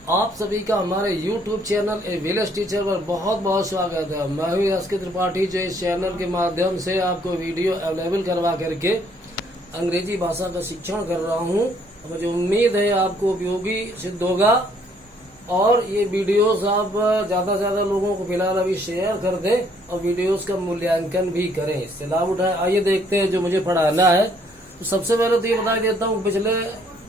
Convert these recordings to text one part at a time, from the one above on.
आप सभी का हमारे YouTube चैनल ए विलेज टीचर पर बहुत बहुत स्वागत है। मैं हूँ एस के त्रिपाठी, जो इस चैनल के माध्यम से आपको वीडियो अवेलेबल करवा करके अंग्रेजी भाषा का शिक्षण कर रहा हूँ। मुझे उम्मीद है आपको उपयोगी सिद्ध होगा और ये वीडियोस आप ज्यादा से ज्यादा लोगों को फिलहाल अभी शेयर कर दें और वीडियोस का मूल्यांकन भी करें, इससे लाभ उठाएं। आइए देखते हैं जो मुझे पढ़ाना है। तो सबसे पहले तो ये बता देता हूँ, पिछले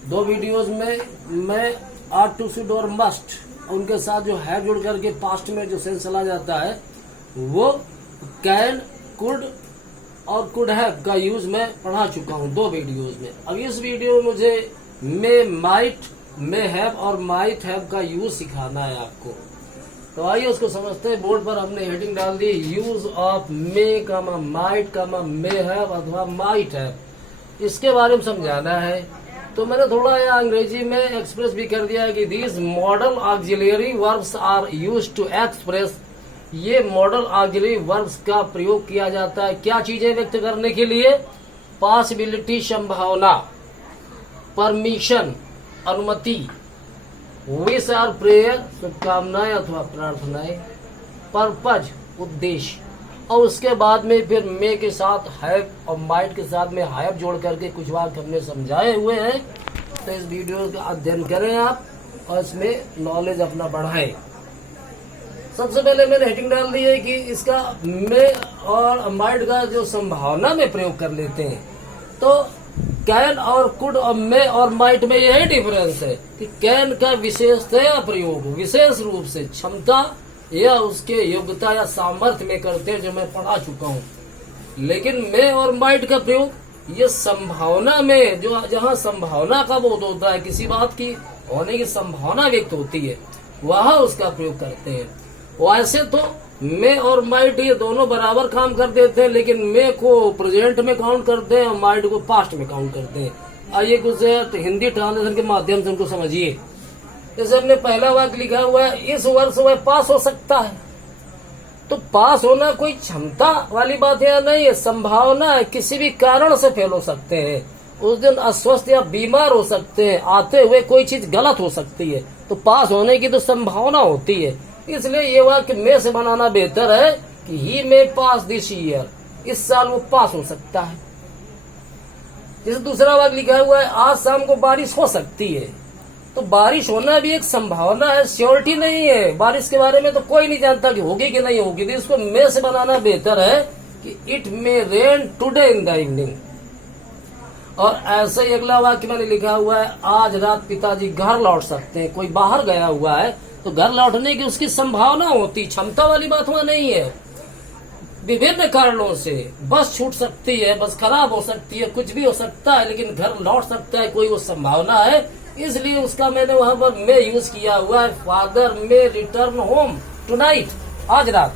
2 वीडियोस में मैं आर्ट टू शुड और मस्ट उनके साथ जो है जुड़ करके पास्ट में जो सेंस चला जाता है वो कैन, कुड और कुड हैव का यूज मैं पढ़ा चुका हूँ 2 वीडियोस में। अब इस वीडियो में मुझे मे, माइट, मे हैव और माइट हैव का यूज सिखाना है आपको। तो आइए उसको समझते हैं। बोर्ड पर हमने हेडिंग डाल दी, use of may comma might comma may have अथवा माइट हैव, इसके बारे में समझाना है। तो मैंने थोड़ा यह अंग्रेजी में एक्सप्रेस भी कर दिया है कि these modal auxiliary verbs are used to express, ये मॉडल ऑक्सिलरी वर्ब्स का प्रयोग किया जाता है क्या चीजें व्यक्त करने के लिए? पॉसिबिलिटी संभावना, परमिशन अनुमति, विश और प्रेयर शुभकामनाएं अथवा प्रार्थनाएं, पर्पज उद्देश्य, और उसके बाद में फिर मे के साथ हैव और माइट के साथ में हैव जोड़ करके कुछ वाक्य हमने समझाए हुए हैं। तो इस वीडियो का अध्ययन करें आप और इसमें नॉलेज अपना बढ़ाएं। सबसे पहले मैंने हेडिंग डाल दी है कि इसका मे और माइट का जो संभावना में प्रयोग कर लेते हैं। तो कैन और कुड और मे और माइट में यही डिफरेंस है कि कैन का विशेषतया प्रयोग विशेष रूप से क्षमता या उसके योग्यता या सामर्थ्य में करते हैं, जो मैं पढ़ा चुका हूँ। लेकिन मे और माइट का प्रयोग ये संभावना में, जो जहाँ संभावना का बोध होता है, किसी बात की होने की संभावना व्यक्त होती है, वहाँ उसका प्रयोग करते हैं। वैसे तो मे और माइट ये दोनों बराबर काम कर देते हैं, लेकिन मे को प्रेजेंट में काउंट करते हैं और माइट को पास्ट में काउंट करते हैं। आइए कुछ हिंदी ट्रांसलेशन के माध्यम से उनको समझिए। जैसे हमने पहला वाक्य लिखा हुआ है, इस वर्ष वह पास हो सकता है। तो पास होना कोई क्षमता वाली बात है नहीं है, संभावना है। किसी भी कारण से फेल हो सकते हैं, उस दिन अस्वस्थ या बीमार हो सकते हैं, आते हुए कोई चीज गलत हो सकती है, तो पास होने की तो संभावना होती है। इसलिए ये वाक्य में से बनाना बेहतर है कि ही मे पास दिस ईयर, इस साल वो पास हो सकता है। जैसे दूसरा वाक्य लिखा हुआ है, आज शाम को बारिश हो सकती है। तो बारिश होना भी एक संभावना है, श्योरिटी नहीं है। बारिश के बारे में तो कोई नहीं जानता कि होगी कि नहीं होगी। तो इसको मे से बनाना बेहतर है कि it may rain today in the evening. और ऐसे ही अगला वाक्य मैंने लिखा हुआ है, आज रात पिताजी घर लौट सकते हैं। कोई बाहर गया हुआ है तो घर लौटने की उसकी संभावना होती, क्षमता वाली बात वहां नहीं है। विभिन्न कारणों से बस छूट सकती है, बस खराब हो सकती है, कुछ भी हो सकता है, लेकिन घर लौट सकता है, कोई वो संभावना है। इसलिए उसका मैंने वहां पर मे यूज किया हुआ है। फादर मे रिटर्न होम टुनाइट, आज रात।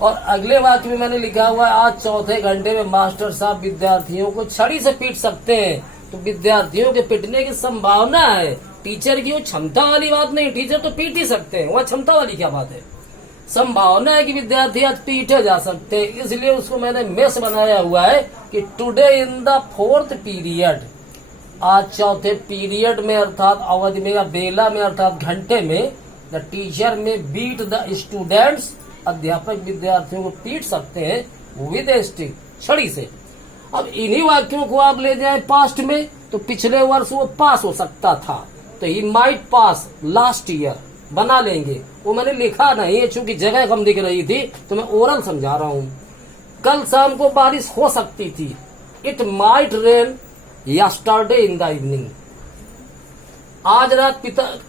और अगले वाक्य में मैंने लिखा हुआ है, आज चौथे घंटे में मास्टर साहब विद्यार्थियों को छड़ी से पीट सकते हैं। तो विद्यार्थियों के पिटने की संभावना है, टीचर की वो क्षमता वाली बात नहीं। टीचर तो पीट ही सकते हैं, वह क्षमता वाली क्या बात है? संभावना है कि विद्यार्थी आज पीटे जा सकते हैं, इसलिए उसको मैंने मेस बनाया हुआ है कि today in the 4th period, आज चौथे पीरियड में अर्थात अवधि में या बेला में अर्थात घंटे में, द टीचर में बीट द स्टूडेंट्स, अध्यापक विद्यार्थियों को पीट सकते हैं विद ए स्टिक, छड़ी से। अब इन्हीं वाक्यों को आप ले जाएं पास्ट में, तो पिछले वर्ष वो पास हो सकता था, तो he might pass last year बना लेंगे। वो मैंने लिखा नहीं है, चूंकि जगह कम दिख रही थी तो मैं ओरल समझा रहा हूँ। कल शाम को बारिश हो सकती थी, it might rain yesterday in the evening.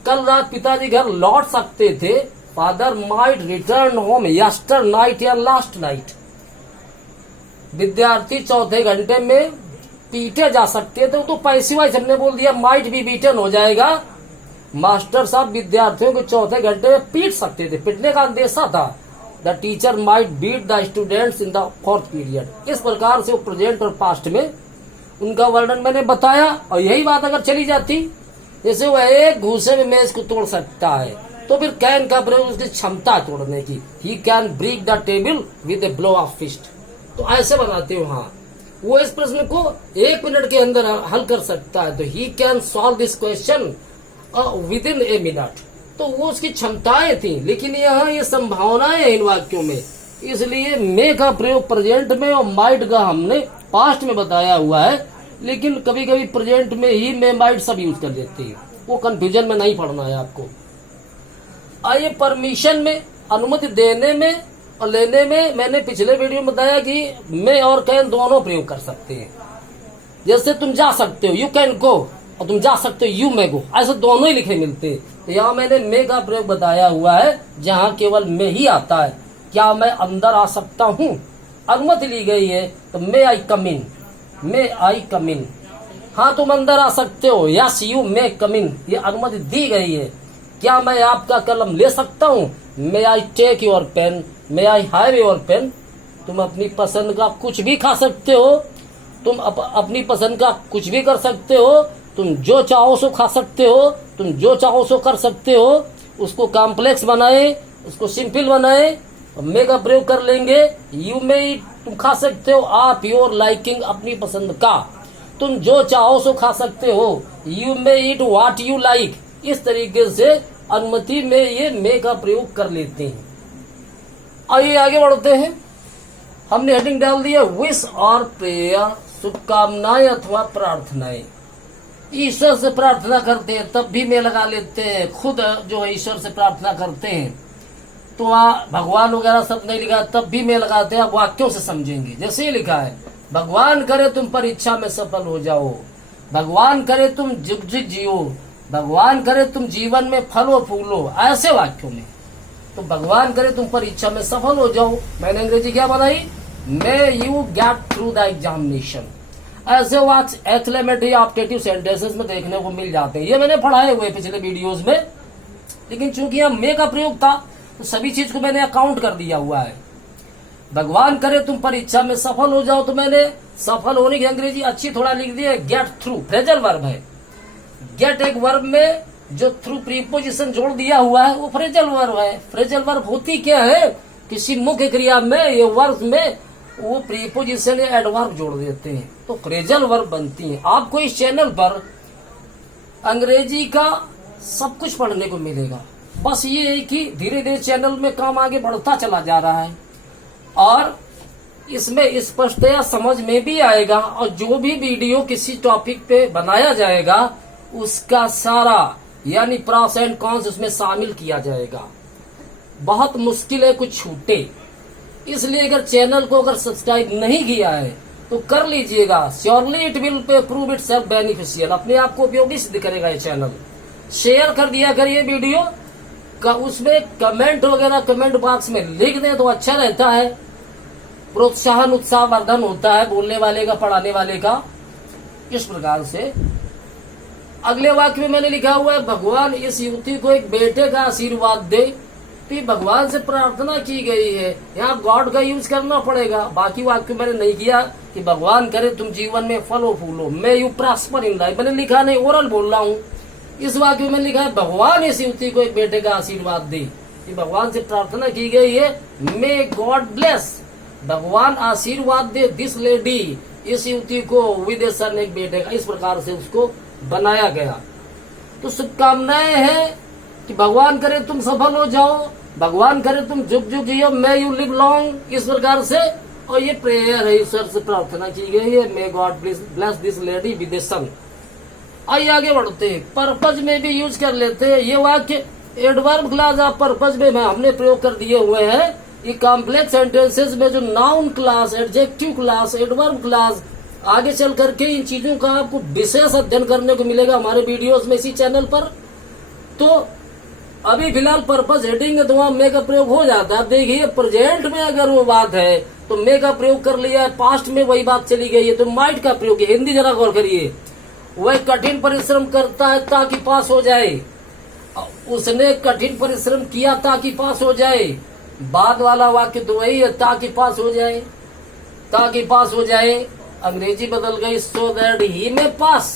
कल रात पिताजी घर लौट सकते थे, father might return home यस्टर night या लास्ट नाइट। विद्यार्थी चौथे घंटे में पीटे जा सकते थे, तो पैसे वाइज हमने बोल दिया माइट भी बीटन हो जाएगा। मास्टर साहब विद्यार्थियों को चौथे घंटे में पीट सकते थे, पिटने का अंदेशा था। The teacher might beat the students in the 4th period. इस प्रकार से वो प्रेजेंट और पास्ट में उनका वर्णन मैंने बताया। और यही बात अगर चली जाती, जैसे वो एक घूसे में मेज को तोड़ सकता है, तो फिर कैन का प्रयोग उसकी क्षमता तोड़ने की, he can break the table with a blow of fist. तो ऐसे बनाते हो। हाँ, वो इस प्रश्न को 1 मिनट के अंदर हल कर सकता है। तो he can solve this question with in a minute. तो वो उसकी क्षमताएं थी, लेकिन यहाँ ये संभावनाएं हैं इन वाक्यों में, इसलिए मे का प्रयोग प्रेजेंट में और माइट का हमने पास्ट में बताया हुआ है। लेकिन कभी कभी प्रेजेंट में ही मे माइट सब यूज कर देते हैं, वो कंफ्यूजन में नहीं पड़ना है आपको। आइए परमिशन में, अनुमति देने में और लेने में, मैंने पिछले वीडियो में बताया कि मे और कैन दोनों प्रयोग कर सकते हैं। जैसे तुम जा सकते हो, यू कैन गो, और तुम जा सकते हो, यू मे गो, ऐसे दोनों ही लिखे मिलते हैं। तो यहाँ मैंने मे का प्रयोग बताया हुआ है, जहाँ केवल मे ही आता है। क्या मैं अंदर आ सकता हूँ, अनुमति ली गई है, तो मे आई कम इन, मे आई कम इन। हाँ तुम अंदर आ सकते हो, यस यू मे कम इन, ये अनुमति दी गई है। क्या मैं आपका कलम ले सकता हूँ, may I take your pen, may I have your pen. तुम अपनी पसंद का कुछ भी खा सकते हो, तुम अपनी पसंद का कुछ भी कर सकते हो, तुम जो चाहो सो खा सकते हो, तुम जो चाहो सो कर सकते हो। उसको कॉम्प्लेक्स बनाए, उसको सिंपल बनाए, मे का प्रयोग कर लेंगे। यू मे ईट, तुम खा सकते हो, आप योर लाइकिंग, अपनी पसंद का, तुम जो चाहो सो खा सकते हो। You may eat what you like. इस तरीके से अनुमति में ये मे का प्रयोग कर लेते हैं। आइए आगे बढ़ते हैं। हमने हेडिंग डाल दिया विश और प्रेयर, शुभकामनाएं अथवा प्रार्थनाएं। ईश्वर से प्रार्थना करते हैं तब भी मे लगा लेते हैं, खुद जो है ईश्वर से प्रार्थना करते हैं तो वहाँ भगवान वगैरह सब नहीं लिखा तब भी मे लगाते हैं। आप वाक्यों से समझेंगे। जैसे ये लिखा है, भगवान करे तुम परीक्षा में सफल हो जाओ, भगवान करे तुम जुग जुग जियो, भगवान करे तुम जीवन में फलो फूलो, ऐसे वाक्यों में। तो भगवान करे तुम परीक्षा में सफल हो जाओ, मैंने अंग्रेजी क्या बनाई, may you get through the examination. ऐसे वाक्य एक्सक्लेमेटरी ऑप्टेटिव सेंटेंसेस में देखने को मिल जाते हैं। ये मैंने पढ़ाए हुए पिछले वीडियोस में, लेकिन चूंकि यहाँ मे का प्रयोग था तो सभी चीज को मैंने अकाउंट कर दिया हुआ है। भगवान करे तुम परीक्षा में सफल हो जाओ, तो मैंने सफल होने की अंग्रेजी अच्छी थोड़ा लिख दी है, गेट थ्रू। फ्रेजल वर्ब है, गेट एक वर्ब में जो थ्रू प्रीपोजिशन जोड़ दिया हुआ है वो फ्रेजल वर्ब है। फ्रेजल वर्ब होती क्या है, किसी मुख्य क्रिया में ये वर्ब में वो प्रीपोजिशन या एडवर्ब जोड़ देते हैं तो फ्रेजल वर्ब बनती है। आपको इस चैनल पर अंग्रेजी का सब कुछ पढ़ने को मिलेगा। बस ये है कि धीरे धीरे चैनल में काम आगे बढ़ता चला जा रहा है और इसमें स्पष्टतया समझ में भी आएगा, और जो भी वीडियो किसी टॉपिक पे बनाया जाएगा उसका सारा यानी प्रॉस एंड कॉन्स उसमें शामिल किया जाएगा। बहुत मुश्किल है कुछ छूटे, इसलिए अगर चैनल को अगर सब्सक्राइब नहीं किया है तो कर लीजिएगा। Surely it will prove it self beneficial, अपने आप को उपयोगी सिद्ध करेगा ये चैनल। शेयर कर दिया करिए वीडियो का, उसमें कमेंट वगैरह कमेंट बॉक्स में लिख दें तो अच्छा रहता है, प्रोत्साहन उत्साह वर्धन होता है बोलने वाले का, पढ़ाने वाले का। इस प्रकार से अगले वाक्य में मैंने लिखा हुआ है, भगवान इस युवती को एक बेटे का आशीर्वाद दे। तो भगवान से प्रार्थना की गई है, यहाँ गॉड का यूज करना पड़ेगा। बाकी वाक्य मैंने नहीं किया कि भगवान करे तुम जीवन में फलो फूलो, may you prosper in life, मैंने लिखा नहीं, ओरल बोल रहा हूँ। इस वाक्य में लिखा है भगवान इस युवती को एक बेटे का आशीर्वाद दे। कि भगवान से प्रार्थना की गई है, मे गॉड ब्लेस, भगवान आशीर्वाद दे दिस लेडी, इस युवती को विद ए सन, एक बेटे का। इस प्रकार से उसको बनाया गया। तो शुभकामनाएं हैं कि भगवान करे तुम सफल हो जाओ, भगवान करे तुम जुग जुग जियो, मे यू लिव लॉन्ग, इस प्रकार से। और ये प्रेयर है, ईश्वर से प्रार्थना की गई है, may God bless this lady with a son. आइए आगे बढ़ते हैं। पर्पज में भी यूज कर लेते हैं। ये वाक्य एडवर्ब क्लास ऑफ पर्पज में हमने प्रयोग कर दिए हुए हैं। ये कॉम्प्लेक्स सेंटेंसेस में जो noun class, adjective class, adverb class, आगे चल करके इन चीजों का आपको विशेष अध्ययन करने को मिलेगा हमारे वीडियोस में इसी चैनल पर। तो अभी फिलहाल पर्पज हेडिंग है तो वहां मे का प्रयोग हो जाता है। देखिए प्रेजेंट में अगर वो बात है तो मे का प्रयोग कर लिया है, पास्ट में वही बात चली गई है तो माइट का प्रयोग है। हिंदी जरा गौर करिए, वह कठिन परिश्रम करता है ताकि पास हो जाए, उसने कठिन परिश्रम किया ताकि पास हो जाए। बाद वाला वाक्य तो वही है, ताकि पास हो जाए, ताकि पास हो जाए। अंग्रेजी बदल गई, सो दैट ही मे पास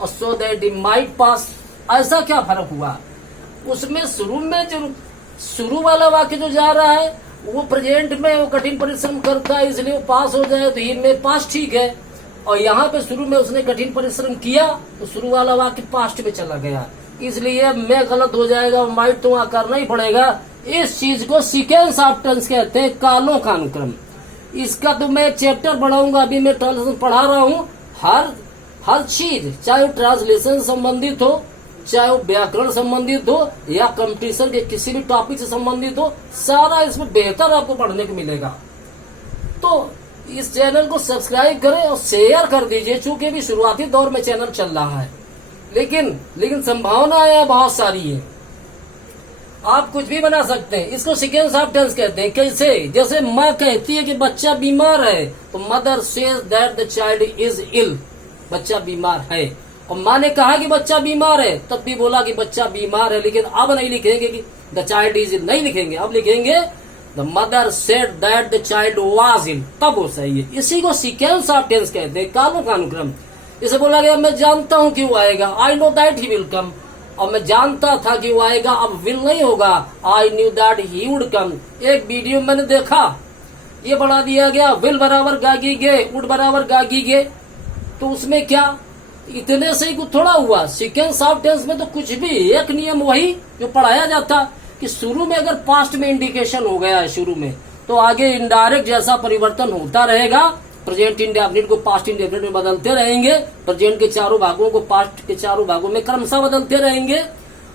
और सो दैट ही माइट पास। ऐसा क्या फर्क हुआ? उसमें शुरू में जो शुरू वाला वाक्य जो जा रहा है वो प्रेजेंट में वो कठिन परिश्रम करता है इसलिए वो पास हो जाए तो ही में पास ठीक है। और यहाँ पे शुरू में उसने कठिन परिश्रम किया तो शुरू वाला वाक्य पास्ट में चला गया। इसलिए मैं गलत हो जाएगा, माइट तो वहां करना ही पड़ेगा। इस चीज को सीक्वेंस ऑफ टेंस कहते हैं, कालों का अनुक्रम। इसका तो मैं चैप्टर पढ़ाऊंगा, अभी मैं ट्रांसलेशन पढ़ा रहा हूँ। हर चीज, चाहे वो ट्रांसलेशन संबंधित हो, चाहे वो व्याकरण संबंधित हो, या कंपटीशन के किसी भी टॉपिक से संबंधित हो, सारा इसमें बेहतर आपको पढ़ने को मिलेगा। तो इस चैनल को सब्सक्राइब करें और शेयर कर दीजिए, चूंकि भी शुरुआती दौर में चैनल चल रहा है, लेकिन संभावनाएं बहुत सारी है। आप कुछ भी बना सकते हैं। इसको सीक्वेंस ऑफ टेंस कहते हैं। कैसे? जैसे माँ कहती है कि बच्चा बीमार है, तो mother says that the child is ill, बच्चा बीमार है। और माँ ने कहा कि बच्चा बीमार है, तब भी बोला कि बच्चा बीमार है, लेकिन अब नहीं लिखेंगे कि द चाइल्ड इज इल, नहीं लिखेंगे, अब लिखेंगे the mother said that the child was ill, तब वो सही है। इसी को सीक्वेंस ऑफ टेंस कहते हैं, कालों का अनुक्रम। इसे बोला गया मैं जानता हूं कि वो आएगा, I know that he will come, और मैं जानता था कि वो आएगा, अब विल नहीं होगा, I knew that he would come. एक वीडियो मैंने देखा, ये बढ़ा दिया गया, विल बराबर गागी गे, वुड बराबर गागी गे, तो उसमें क्या इतने से ही कुछ थोड़ा हुआ। सीक्वेंस ऑफ टेंस में तो कुछ भी, एक नियम वही जो पढ़ाया जाता कि शुरू में अगर पास्ट में इंडिकेशन हो गया है शुरू में, तो आगे इनडायरेक्ट जैसा परिवर्तन होता रहेगा, प्रेजेंट इंडेफिनिट को पास्ट इंडेफिनिट में बदलते रहेंगे, प्रेजेंट के चारों भागों को पास्ट के चारों भागों में क्रमशः बदलते रहेंगे,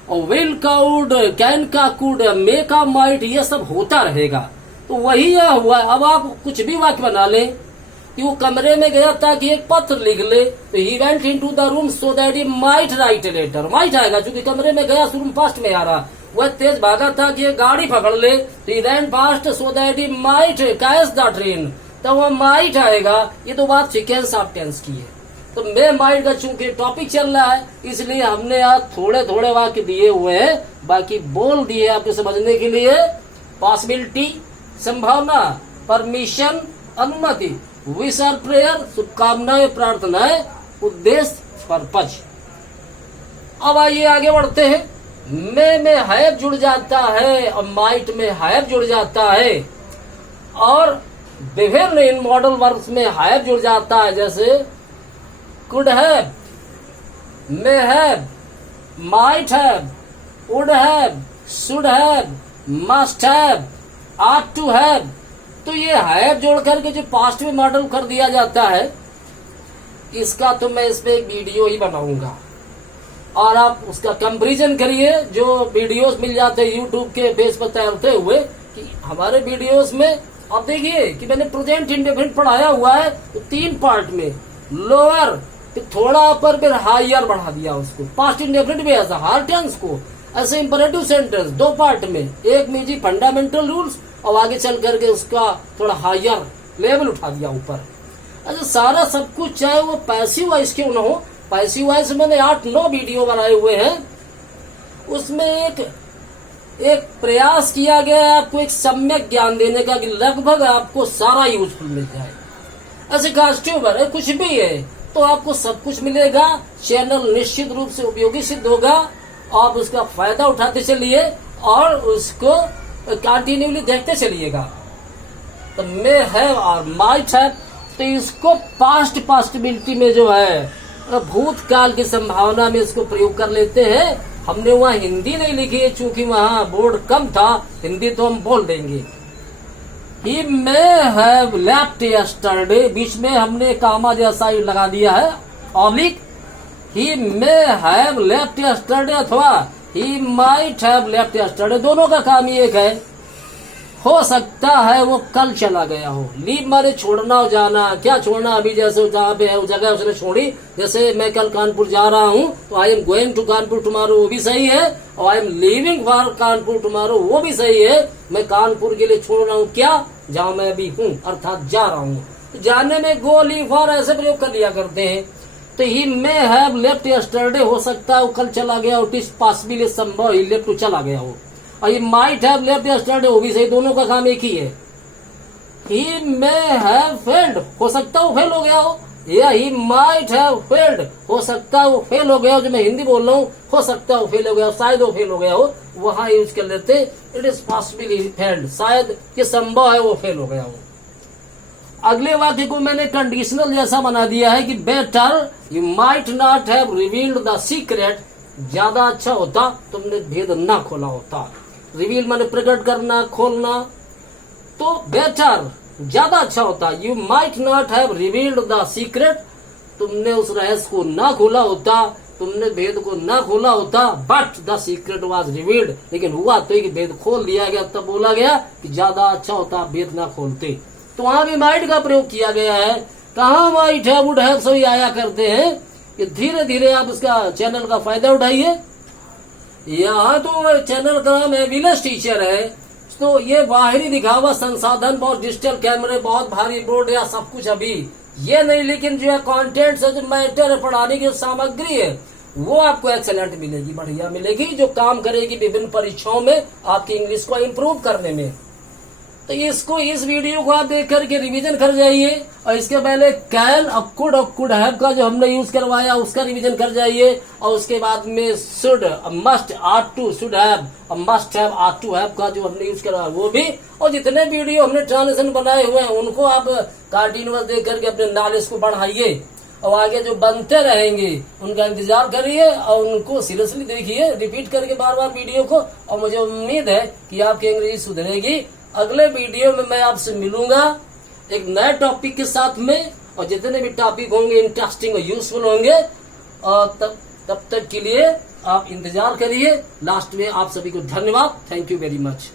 और विल का वुड, कैन का कुड, मे का माइट, ये सब होता रहेगा। तो वही यह हुआ। अब आप कुछ भी वाक्य बना लें कि वो कमरे में गया ताकि एक पत्र लिख ले, तो he went into the room so that he might write a letter, might आएगा क्योंकि कमरे में गया, शुरू पास्ट में आ रहा। वह तेज भागा था कि गाड़ी पकड़ ले, तो he ran fast so that he might catch the train, तो वह माइट आएगा। ये तो बात सीक्वेंस ऑफ टेंस की है। तो मैं माइट का चूंकि टॉपिक चल रहा है, इसलिए हमने आज थोड़े थोड़े वाक्य दिए हुए हैं, बाकी बोल दिए आपको समझने के लिए। पॉसिबिलिटी, संभावना, परमिशन, अनुमति, विश और प्रेयर, शुभकामनाएं, प्रार्थनाएं, उद्देश्य, पर्पज। अब आइए आगे बढ़ते हैं। में हैव जुड़ जाता है और माइट में हैव जुड़ जाता है, और विभिन्न इन मॉडल वर्ब्स में हैव जुड़ जाता है, जैसे could have, may have, might have, would have, should have, must have, ought to have. तो ये हैव जोड़ करके जो पास्ट में मॉडल कर दिया जाता है, इसका तो मैं इस पे एक वीडियो ही बनाऊंगा, और आप उसका कंपैरिजन करिए। जो वीडियोस मिल जाते हैं यूट्यूब के बेस पर तैरते हुए कि हमारे वीडियोस में, अब देखिए कि मैंने प्रेजेंट इंडेफिनिट पढ़ाया हुआ है, तो 3 पार्ट में, लोअर, फिर थोड़ा अपर, फिर हायर बढ़ा दिया उसको। पास्ट इंडेफिनिट भी ऐसा, हार टेंस को ऐसे इंपरेटिव सेंटेंस 2 पार्ट में, एक में जी फंडामेंटल रूल्स, और आगे चल करके उसका थोड़ा हायर लेवल उठा दिया ऊपर। अच्छा, सारा सब कुछ, चाहे वो पैसिव वॉइस क्यों ना हो, पैसिव वॉइस मैंने 8-9 वीडियो बनाए हुए हैं, उसमें एक प्रयास किया गया है आपको एक सम्यक ज्ञान देने का, कि लगभग आपको सारा यूजफुल मिल जाए। ऐसे कास्ट्यूबर है, कुछ भी है, तो आपको सब कुछ मिलेगा। चैनल निश्चित रूप से उपयोगी सिद्ध होगा, आप उसका फायदा उठाते चलिए और उसको कंटिन्यूली देखते चलिएगा। तो मे हैव और माइट हैव, तो इसको पास्ट पॉसिबिलिटी में जो है, भूतकाल की संभावना में इसको प्रयोग कर लेते हैं। हमने वहाँ हिंदी नहीं लिखी है, चूंकि वहाँ बोर्ड कम था, हिंदी तो हम बोल देंगे। He may have left yesterday, बीच में हमने कामा जैसा ही लगा दिया है, oblique. He may have left yesterday अथवा he might have left yesterday, दोनों का काम ही एक है। हो सकता है वो कल चला गया हो। लीव माने छोड़ना हो, जाना। क्या छोड़ना? अभी जैसे जहाँ पे है वो जगह उसने छोड़ी। जैसे मैं कल कानपुर जा रहा हूँ, तो I am going to Kanpur tomorrow, वो भी सही है, और I am leaving for Kanpur tomorrow, वो भी सही है। मैं कानपुर के लिए छोड़ रहा हूँ, क्या? जहाँ मैं अभी हूँ, अर्थात जा रहा हूँ। तो जाने में गो, लीव फॉर ऐसे प्रयोग कर लिया करते हैं। तो ही मे हैव लेफ्ट यस्टरडे, हो सकता है वो कल चला गया हो, इट इज पॉसिबल, संभव ही लेफ्ट चला गया हो। और ये माइट हैव लेफ्ट यस्टरडे, वो भी सही, दोनों का काम एक ही है। ही मे हैव फेल्ड, हो सकता है वो फेल हो गया हो, या ही माइट हैव फेल्ड, हो सकता है वो फेल हो गया हो। जो मैं हिंदी बोल रहा हूँ, हो सकता है वो फेल हो गया हो, शायद वो फेल हो गया हो, वहां यूज कर लेते it is possible he failed, शायद ये संभव है वो फेल हो गया हो। अगले वाक्य को मैंने कंडीशनल जैसा बना दिया है कि better you might not have revealed the secret ज्यादा अच्छा होता तुमने भेद ना खोला होता। रिवील माने प्रकट करना, खोलना, तो बेटर ज्यादा अच्छा होता। You might not have revealed the secret, तुमने उस रहस्य को ना खोला होता, तुमने भेद को ना खोला होता, but the secret was revealed, लेकिन हुआ तो कि भेद खोल दिया गया। तब बोला गया कि ज्यादा अच्छा होता भेद ना खोलते। तो वहां भी माइट का प्रयोग किया गया है। कहाँ माइट है, वुड हैव सभी आया करते हैं। ये धीरे धीरे आप इसका चैनल का फायदा उठाइए। यहाँ तो चैनल का नाम विलेज टीचर है, तो ये बाहरी दिखावा संसाधन, बहुत डिजिटल कैमरे, बहुत भारी बोर्ड या सब कुछ अभी ये नहीं, लेकिन जो है कंटेंट से जो मैटर है, पढ़ाने की जो सामग्री है वो आपको एक्सेलेंट मिलेगी, बढ़िया मिलेगी, जो काम करेगी विभिन्न परीक्षाओं में आपकी इंग्लिश को इम्प्रूव करने में। तो इसको, इस वीडियो को आप देख करके रिवीजन कर जाइए, और इसके पहले कैन, अकुड और कुड हैव का जो हमने यूज करवाया उसका रिवीजन कर जाइए, और उसके बाद में should, must, are to, should have, must have, are to have का जो हमने यूज करवाया वो भी, और जितने वीडियो हमने ट्रांसलेशन बनाए हुए हैं उनको आप कंटिन्यूअस देख करके अपने नॉलेज को बढ़ाइए, और आगे जो बनते रहेंगे उनका इंतजार करिए और उनको सीरियसली देखिए, रिपीट करके बार बार वीडियो को, और मुझे उम्मीद है कि आपकी अंग्रेजी सुधरेगी। अगले वीडियो में मैं आपसे मिलूंगा एक नए टॉपिक के साथ में, और जितने भी टॉपिक होंगे इंटरेस्टिंग और यूजफुल होंगे, और तब तक के लिए आप इंतजार करिए। लास्ट में आप सभी को धन्यवाद, थैंक यू वेरी मच।